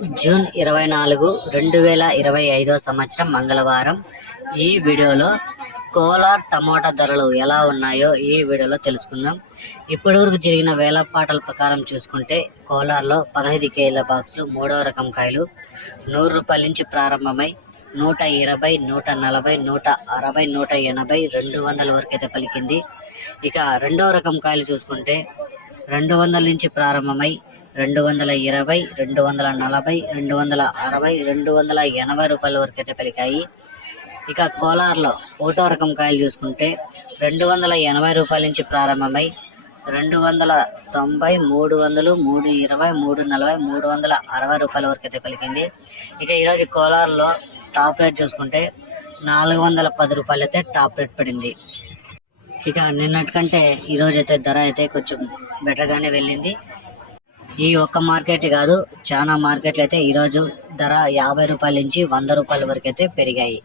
June ఇరవై నాలుగు రెండు వేల ఇరవై ఐదో సంవత్సరం మంగళవారం. ఈ వీడియోలో కోలార్ టమోటా ధరలు ఎలా ఉన్నాయో ఈ వీడియోలో తెలుసుకుందాం. ఇప్పటివరకు జరిగిన వేలపాటల ప్రకారం చూసుకుంటే కోలార్లో పదహైదు కేజీల బాక్సులు మూడవ రకం కాయలు నూరు రూపాయల నుంచి ప్రారంభమై నూట ఇరవై నూట నలభై నూట అరవై నూట ఎనభై రెండు వందల వరకు అయితే పలికింది. ఇక రెండవ రకం కాయలు చూసుకుంటే రెండు వందల నుంచి ప్రారంభమై రెండు వందల ఇరవై రెండు వందల నలభై రెండు వందల అరవై రెండు వందల ఎనభై రూపాయల వరకు అయితే పలికాయి ఇక కోలార్లో ఒకటో రకం కాయలు చూసుకుంటే రెండు వందల ఎనభై రూపాయల నుంచి ప్రారంభమై రెండు వందల తొంభై మూడు వందలు మూడు ఇరవై మూడు నలభై మూడు వందల అరవై రూపాయల వరకు అయితే పలికింది ఇక ఈరోజు కోలార్లో టాప్ రేట్ చూసుకుంటే నాలుగు వందల పది రూపాయలు అయితే టాప్ రేట్ పడింది. ఇక నిన్నటి కంటే ఈరోజు అయితే ధర అయితే కొంచెం బెటర్గానే వెళ్ళింది. ఈ ఒక్క మార్కెట్ కాదు చాలా మార్కెట్లు అయితే ఈరోజు ధర యాభై రూపాయల నుంచి వంద రూపాయల వరకు అయితే పెరిగాయి.